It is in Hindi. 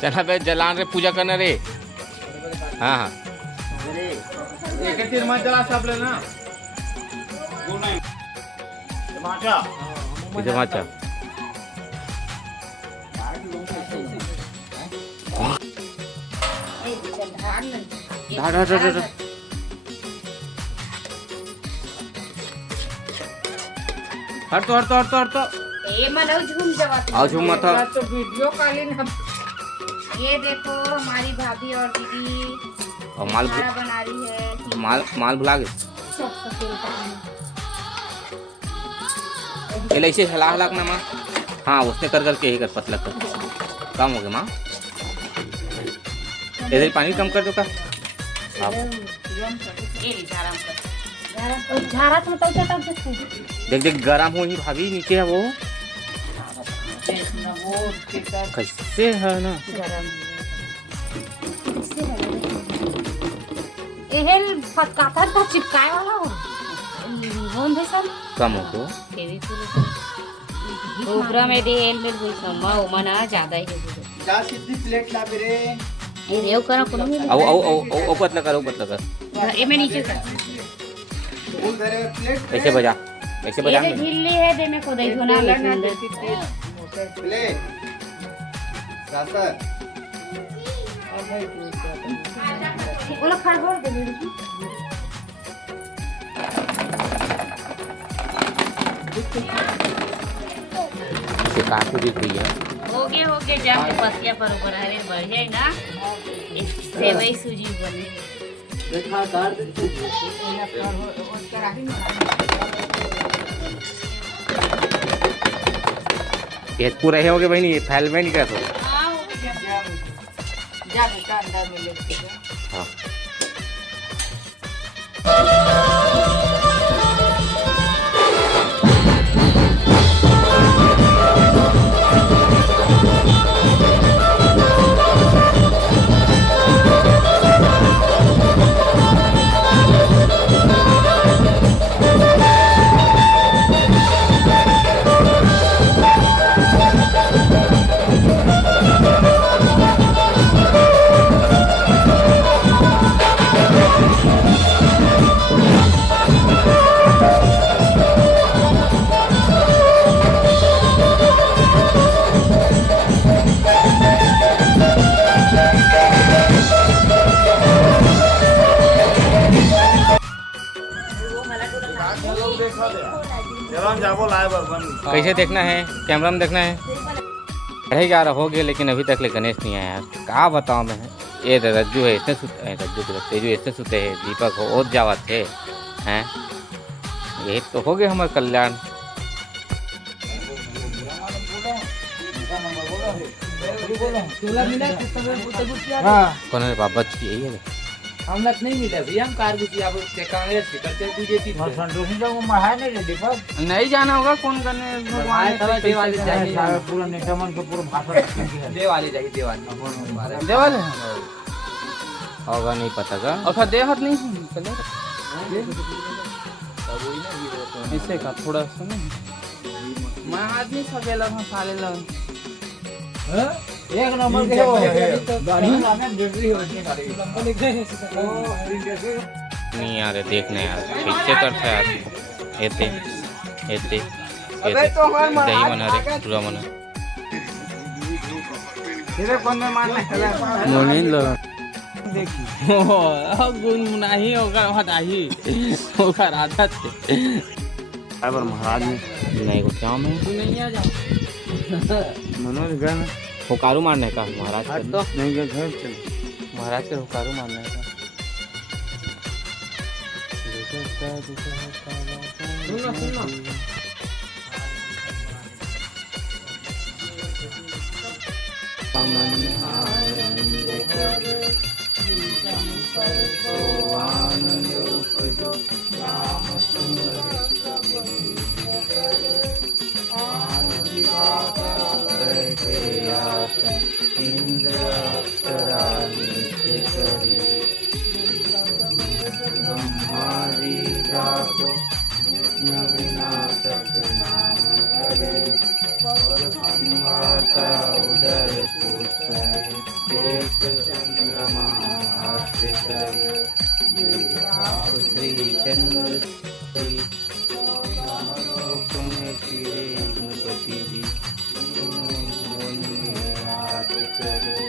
चला बे जलान रे पूजा करना रे। हाँ हाँ जमाचा हट तो ये मनो झूम जावा आओ झूम मत तो वीडियो कॉलिंग हम ये देखो हमारी भाभी और दीदी और माल खाना बना रही है। माल भुला गए। सब तेल पहले इसे हिला ना माँ। हाँ उसने कर करके ही कर पतला कर कम हो गया माँ। इधर पानी कम कर दो का। झारा तो देख देख गरम हो ही भाभी नीचे है वो कैसे है ना। एहेल फटकाता तो चिपकाए वाला हो रिबन जैसा कम हो तो ऊपरा में दे एल में कोई सम्मा उमना ज्यादा ही है। जा सीधी प्लेट ला रे। ये रेव करा कोनो में ओ पतला कर ये में नीचे कर उधर प्लेट ऐसे बजा ये ढीली है दे में को दे धोना लड़ना दे प्लेट सासर बोला खड़बड़ दे दे इसे काफी दिख रही है। हो गए जाके पतिया पर ऊपर हरे बढ़ जाए ना सेवई सूजी बने देखा कर ये पूरा है हो गया बहनी फैल में नहीं कर तो हां हो गया जा बेटा अंदर में ले हाँ कैसे देखना है कैमरा में देखना है रह जा रहा हो गया लेकिन अभी तक ले गणेश नहीं आया। क्या बताऊँ मैं ये रज्जू है इसने सुते रज्जू तेजू इसने सुते है दीपक हो और जावा थे हैं यही तो हो गया हमारे कल्याण। कौन है बाबा यही है हम लोग नहीं मिले भैया हम कार गुची आप कांग्रेस के करते बीजेपी संतोषी जाओ महा नहीं रे दीपक नहीं जाना होगा कौन करने भगवान देवाली चाहिए पूरा निशमन को पूरा भाषण देवाली चाहिए देवाली होगा नहीं पता का और देहत नहीं चले ऐसे का थोड़ा सा नहीं मैं आदमी सवेला साले लग एक नंबर के हो गाड़ी में बैटरी हो नहीं यार देखने यार कैसे करता है यार एते दही मना रे पूरा मना तेरे कौन में मारना है मोनिन लो देखी ओ गुण नहीं होगा हदाही होगा आदत पर महाराज में नहीं को क्या मैं नहीं आ जाओ मनोज गन हुकारू मारने का महाराज तो नहीं गए घर चल महाराज के हुकारू मारने का सुनो नवीना माता उदर पुष्पे चंद्रमा श्री चंद्र श्री गणपति जी हाथ करो